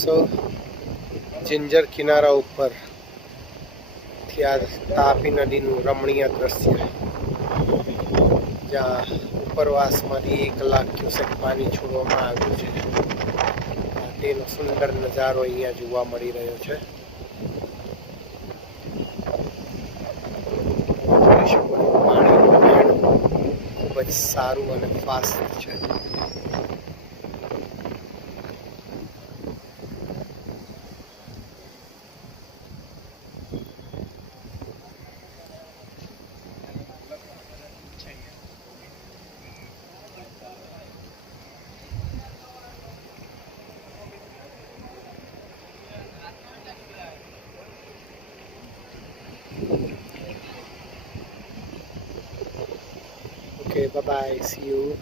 સો ginger કિનારા ઉપર આ તાપી નદીનું રમણીય દ્રશ્ય, જ્યાં ઉપરવાસમાંથી 1 લાખ ક્યુસેક પાણી છોડવામાં આવ્યું છે. તેનો સુંદર નજારો અહીંયા જોવા મળી રહ્યો છે. પાણીનું વહેણ ખૂબ જ સારું અને ફાસ્ટ છે. Okay, bye bye. See you.